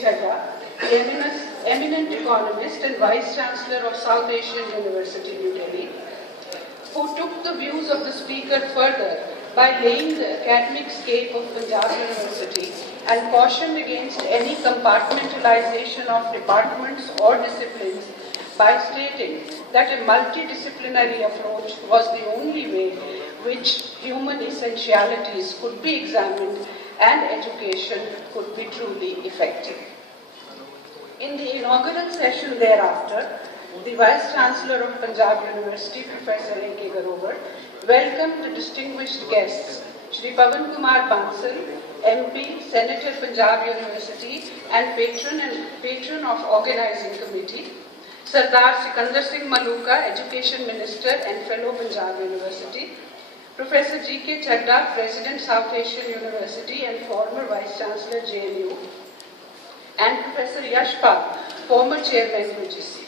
Chadha, the eminent economist and Vice Chancellor of South Asian University, New Delhi, who took the views of the speaker further by laying the academic scape of Punjab University and cautioned against any compartmentalization of departments or disciplines by stating that a multidisciplinary approach was the only way which human essentialities could be examined and education could be truly effective. In the inaugural session thereafter, the Vice Chancellor of Punjab University, Professor A.K. Garovar, welcomed the distinguished guests, Shri Pavan Kumar Bansal, MP, Senator Punjab University and patron of Organizing Committee, Sardar Sikandar Singh Maluka, Education Minister and Fellow Punjab University, Professor G.K. Chadha, President South Asian University and former Vice Chancellor JNU, and Professor Yash Pal, former Chairman UGC.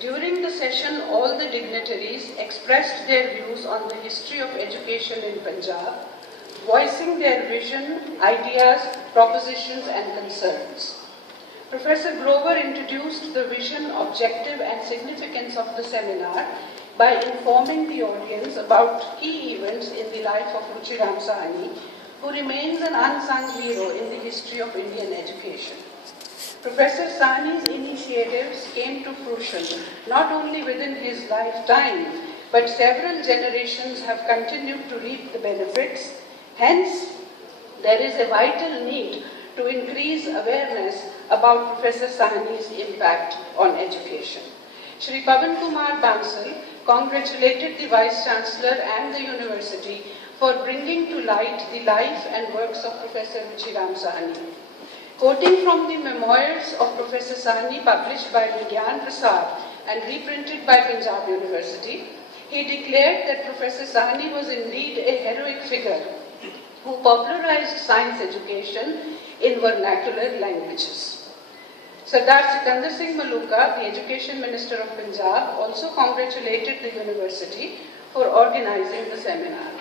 During the session, all the dignitaries expressed their views on the history of education in Punjab, voicing their vision, ideas, propositions and concerns. Professor Grover introduced the vision, objective and significance of the seminar by informing the audience about key events in the life of Ruchi Sahani, who remains an unsung hero in the history of Indian education. Professor Sahni's initiatives came to fruition not only within his lifetime, but several generations have continued to reap the benefits. Hence, there is a vital need to increase awareness about Professor Sahni's impact on education. Shri Pavan Kumar Bansal congratulated the Vice Chancellor and the University for bringing to light the life and works of Professor Ruchi Sahani. Quoting from the memoirs of Professor Sahni published by Vigyan Prasad and reprinted by Punjab University, he declared that Professor Sahni was indeed a heroic figure who popularized science education in vernacular languages. Sardar Sikandar Singh Maluka, the Education Minister of Punjab, also congratulated the university for organizing the seminar.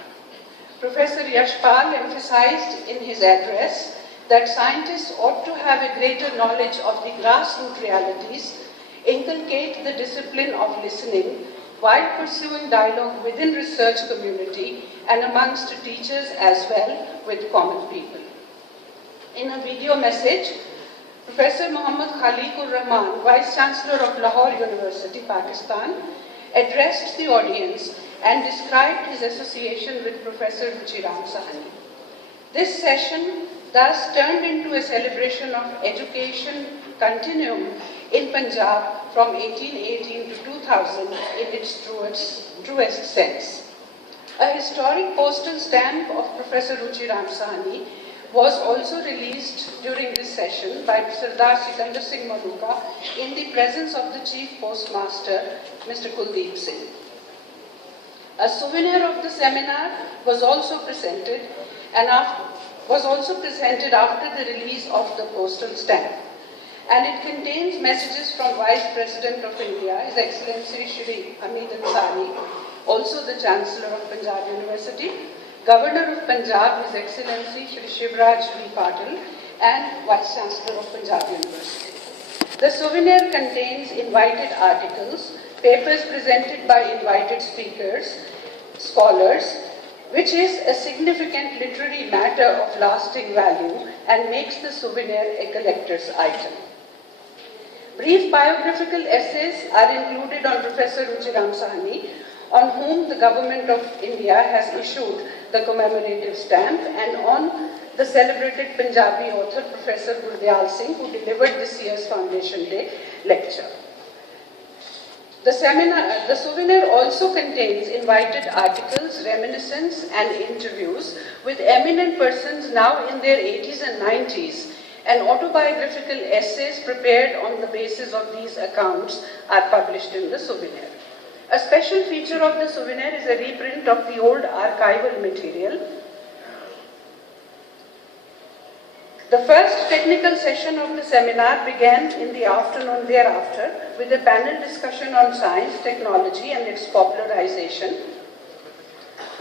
Professor Yash Pal emphasized in his address that scientists ought to have a greater knowledge of the grassroots realities, inculcate the discipline of listening while pursuing dialogue within research community and amongst teachers as well with common people. In a video message, Professor Muhammad Khaliqur Rahman, Vice Chancellor of Lahore University, Pakistan, addressed the audience and described his association with Professor Ruchi Sahani. This session thus turned into a celebration of education continuum in Punjab from 1818 to 2000 in its truest sense. A historic postal stamp of Professor Ruchi Sahani was also released during this session by Sardar Sikandar Singh Maluka in the presence of the Chief Postmaster, Mr. Kuldeep Singh. A souvenir of the seminar was also presented after the release of the postal stamp, and it contains messages from Vice President of India, His Excellency Shri Hamid Ansari, also the Chancellor of Punjab University, Governor of Punjab, His Excellency Shri Shivraj V. Patil, and Vice Chancellor of Punjab University. The souvenir contains invited articles, papers presented by invited speakers, scholars, which is a significant literary matter of lasting value and makes the souvenir a collector's item. Brief biographical essays are included on Professor Ruchi Sahani, on whom the Government of India has issued the commemorative stamp, and on the celebrated Punjabi author Professor Gurdial Singh, who delivered this year's Foundation Day lecture. The souvenir also contains invited articles, reminiscence and interviews with eminent persons now in their 80s and 90s, and autobiographical essays prepared on the basis of these accounts are published in the souvenir. A special feature of the souvenir is a reprint of the old archival material. The first technical session of the seminar began in the afternoon thereafter with a panel discussion on science, technology and its popularization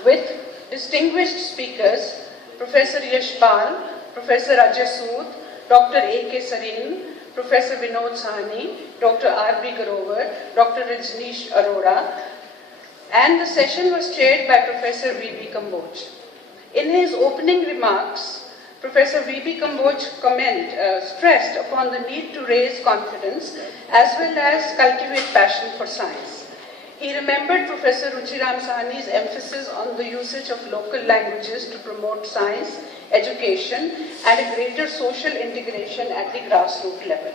with distinguished speakers, Professor Yash Pal, Professor Ajay Sood, Dr. A.K. Sarin, Professor Vinod Sahani, Dr. R.B. Garover, Dr. Rajneesh Arora, and the session was chaired by Professor V.B. Kamboj. In his opening remarks, Professor V.B. Kamboj stressed upon the need to raise confidence as well as cultivate passion for science. He remembered Professor Ruchi Sahani's emphasis on the usage of local languages to promote science, education, and a greater social integration at the grassroots level.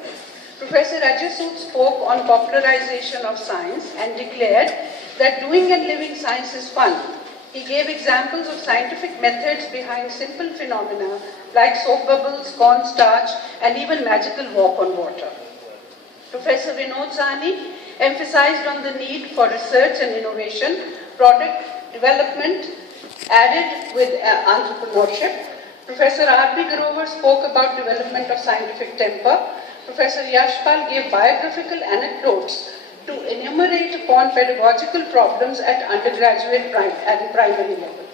Professor Ajay Sood spoke on popularization of science and declared that doing and living science is fun. He gave examples of scientific methods behind simple phenomena like soap bubbles, cornstarch, and even magical walk on water. Professor Vinod Sahani emphasized on the need for research and innovation, product development added with entrepreneurship. Professor R.B. Garover spoke about development of scientific temper. Professor Yashpal gave biographical anecdotes to enumerate upon pedagogical problems at undergraduate and primary level.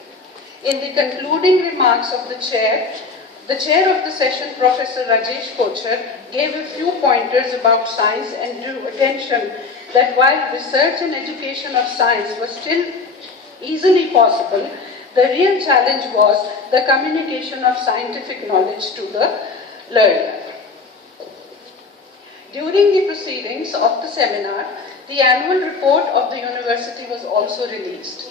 In the concluding remarks of the chair of the session, Professor Rajesh Kochar, gave a few pointers about science and drew attention that while research and education of science was still easily possible, the real challenge was the communication of scientific knowledge to the learner. During the proceedings of the seminar, the annual report of the university was also released.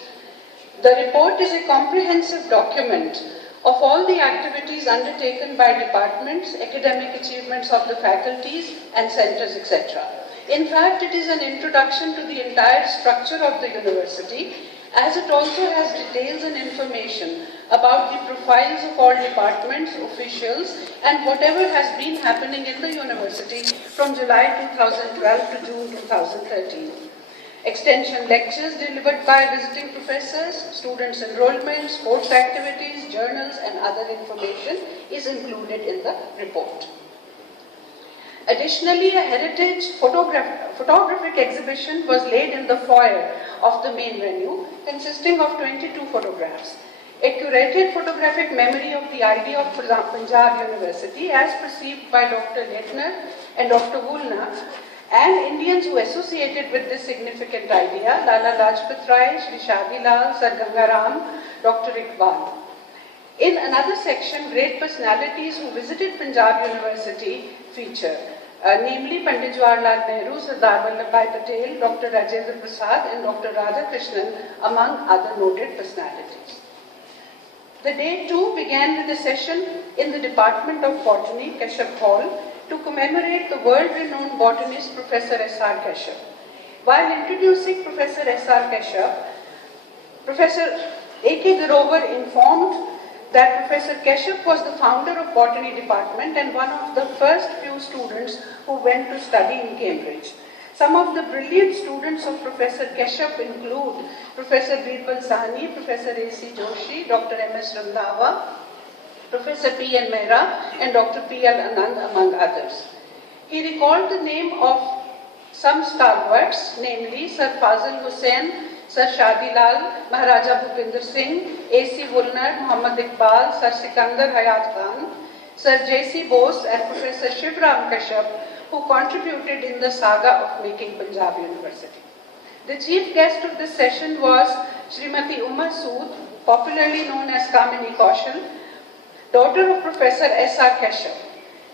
The report is a comprehensive document of all the activities undertaken by departments, academic achievements of the faculties and centers, etc. In fact, it is an introduction to the entire structure of the university, as it also has details and information about the profiles of all departments, officials, and whatever has been happening in the university from July 2012 to June 2013. Extension lectures delivered by visiting professors, students' enrollment, sports activities, journals, and other information is included in the report. Additionally, a heritage photographic exhibition was laid in the foyer of the main venue, consisting of 22 photographs. A curated photographic memory of the idea of Punjab University as perceived by Dr. Leitner and Dr. Woolna and Indians who associated with this significant idea, Lala Lajpat Rai, Shri Shadi Lal, Sir Gangaram, Dr. Iqbal. In another section, great personalities who visited Punjab University feature, namely Pandit Jawaharlal Nehru, Sardar Vallabhbhai Patel, Dr. Rajendra Prasad and Dr. Radhakrishnan, among other noted personalities. The day too began with a session in the Department of Botany, Kashyap Hall, to commemorate the world-renowned botanist Professor S.R. Kashyap. While introducing Professor S.R. Kashyap, Professor A.K. Garover informed that Professor Kashyap was the founder of Botany Department and one of the first few students who went to study in Cambridge. Some of the brilliant students of Professor Kashyap include Professor Birbal Sahni, Professor A.C. Joshi, Dr. M.S. Randhawa, Professor P.N. Mehra, and Dr. P.L. Anand, among others. He recalled the name of some stalwarts, namely Sir Fazil Hussain, Sir Shadi Lal, Maharaja Bhupinder Singh, A.C. Woolner, Muhammad Iqbal, Sir Sikandar Hayat Khan, Sir J.C. Bose, and Professor Shivram Kashyap, who contributed in the saga of making Punjab University. The chief guest of this session was Srimati Umar Sood, popularly known as Kamini Kaushal, daughter of Professor S.R. Kashyap.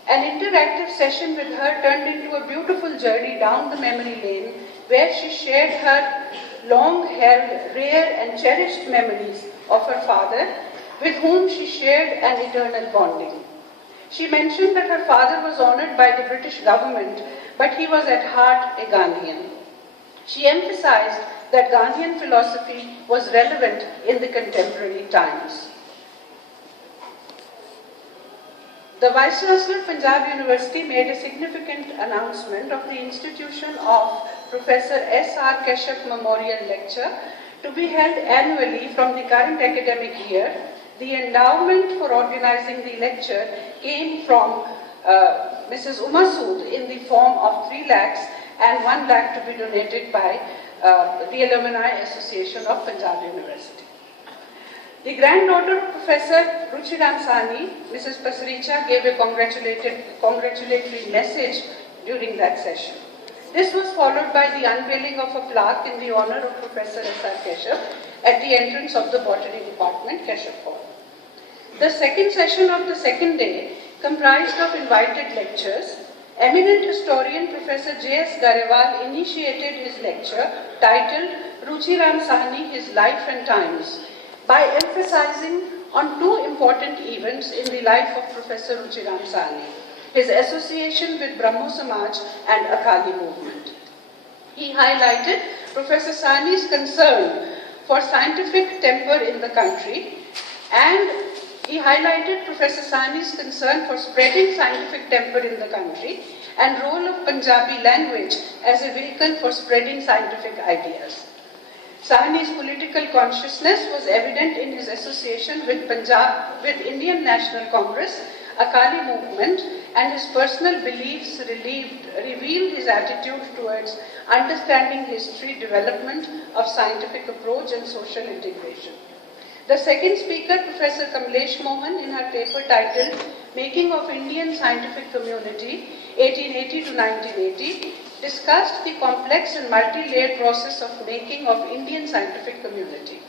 An interactive session with her turned into a beautiful journey down the memory lane where she shared her long-held, rare and cherished memories of her father, with whom she shared an eternal bonding. She mentioned that her father was honored by the British government, but he was at heart a Gandhian. She emphasized that Gandhian philosophy was relevant in the contemporary times. The Vice Chancellor of Punjab University made a significant announcement of the institution of Professor S.R. Kashyap Memorial Lecture to be held annually from the current academic year. The endowment for organizing the lecture came from Mrs. Umar Sood in the form of 3 lakhs and 1 lakh to be donated by the Alumni Association of Punjab University. The granddaughter of Professor Ruchi Sahani, Mrs. Pasricha, gave a congratulatory message during that session. This was followed by the unveiling of a plaque in the honor of Professor S.R. Keshav at the entrance of the Botany Department, Keshav Hall. The second session of the second day comprised of invited lectures. Eminent historian Professor J.S. Garewal initiated his lecture titled Ruchi Sahani, His Life and Times, by emphasizing on two important events in the life of Professor Ruchi Sahani: his association with Brahmo Samaj and Akali movement. He highlighted Professor Sahani's concern for scientific temper in the country, and he highlighted Professor Sahani's concern for spreading scientific temper in the country and role of Punjabi language as a vehicle for spreading scientific ideas. Sahani's political consciousness was evident in his association with Indian National Congress, Akali movement, and his personal beliefs revealed his attitude towards understanding history, development of scientific approach and social integration. The second speaker, Professor Kamlesh Mohan, in her paper titled Making of Indian Scientific Community, 1880 to 1980, discussed the complex and multi-layered process of making of Indian scientific community.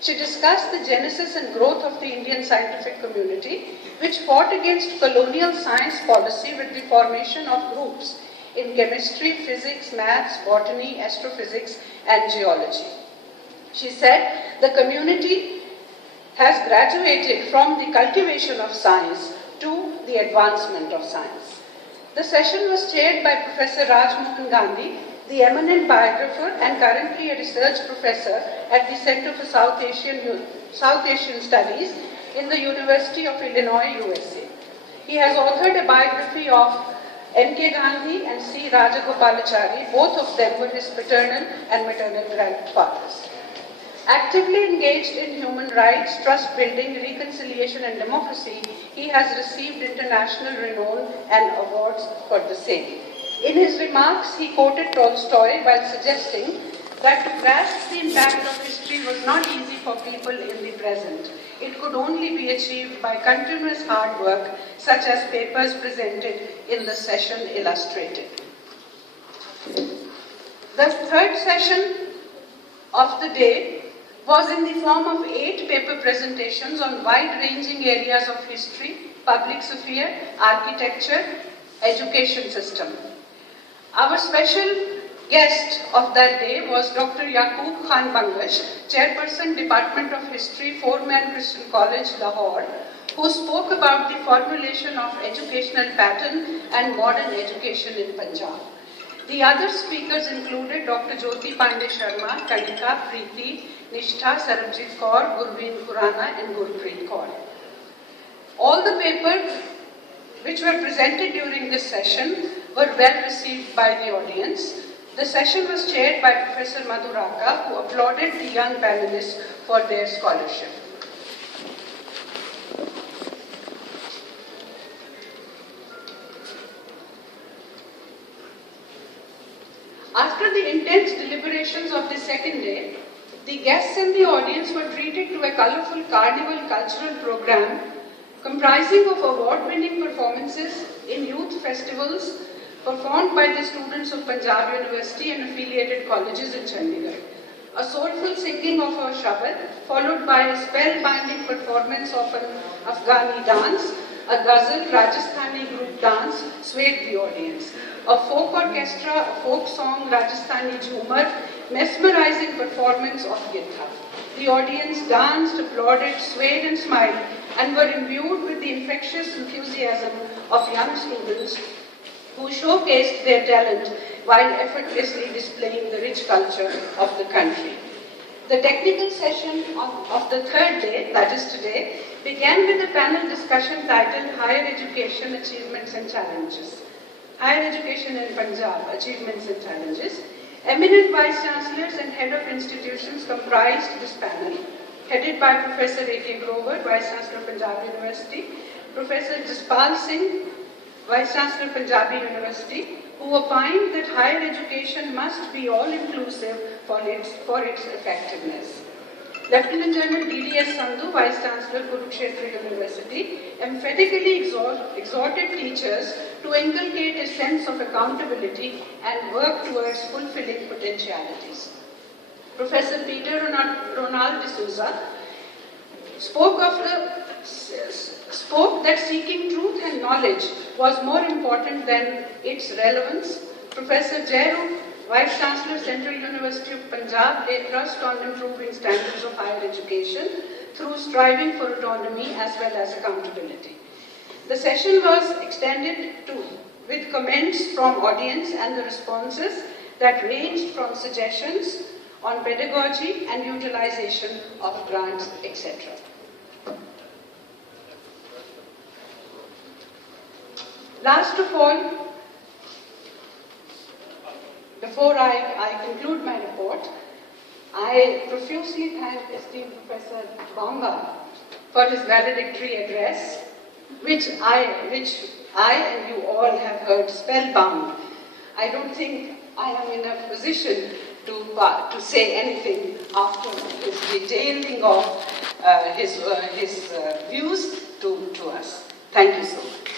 She discussed the genesis and growth of the Indian scientific community, which fought against colonial science policy with the formation of groups in chemistry, physics, maths, botany, astrophysics, and geology. She said the community has graduated from the cultivation of science to the advancement of science. The session was chaired by Professor Raj Mohan Gandhi, the eminent biographer and currently a research professor at the Center for South Asian Studies in the University of Illinois, USA. He has authored a biography of N.K. Gandhi and C. Rajagopalachari. Both of them were his paternal and maternal grandfathers. Actively engaged in human rights, trust building, reconciliation and democracy, he has received international renown and awards for the same. In his remarks, he quoted Tolstoy while suggesting that to grasp the impact of history was not easy for people in the present. It could only be achieved by continuous hard work, such as papers presented in the session illustrated. The third session of the day was in the form of 8 paper presentations on wide-ranging areas of history, public sphere, architecture, education system. Our special guest of that day was Dr. Yaqub Khan Bangash, Chairperson, Department of History, Four-Man Christian College, Lahore, who spoke about the formulation of educational pattern and modern education in Punjab. The other speakers included Dr. Jyoti Pandey Sharma, Kanika, Preeti, Nishtha, Sarabjit Kaur, Gurveen Khurana and Gurpreet Kaur. All the papers which were presented during this session were well received by the audience. The session was chaired by Professor Madhuraka, who applauded the young panelists for their scholarship. After the intense deliberations of the second day, the guests and the audience were treated to a colorful carnival cultural program comprising of award-winning performances in youth festivals performed by the students of Punjab University and affiliated colleges in Chandigarh. A soulful singing of a shabad, followed by a spellbinding performance of an Afghani dance, a ghazal Rajasthani group dance swayed the audience. A folk orchestra, a folk song, Rajasthani Jhumar, mesmerizing performance of Githa. The audience danced, applauded, swayed and smiled and were imbued with the infectious enthusiasm of young students who showcased their talent while effortlessly displaying the rich culture of the country. The technical session of the third day, that is today, began with a panel discussion titled Higher Education Achievements and Challenges. Higher Education in Punjab, Achievements and Challenges. Eminent Vice Chancellors and Head of Institutions comprised this panel, headed by Professor A.K. Grover, Vice Chancellor of Punjab University, Professor Jaspal Singh, Vice Chancellor of Punjab University, who opined that higher education must be all-inclusive for its effectiveness. Lieutenant General D.D.S. Sandhu, Vice Chancellor, Kurukshetra University, emphatically exhorted teachers to inculcate a sense of accountability and work towards fulfilling potentialities. Professor Peter Ronald D'Souza spoke that seeking truth and knowledge was more important than its relevance. Professor Jairu, Vice Chancellor, Central University of Punjab, laid thrust on improving standards of higher education through striving for autonomy as well as accountability. The session was extended with comments from audience and the responses that ranged from suggestions on pedagogy and utilization of grants, etc. Last of all, before I conclude my report, I profusely thank esteemed Professor Banga for his valedictory address, which I and you all have heard spellbound. I don't think I am in a position to say anything after his detailing of his views to us. Thank you so much.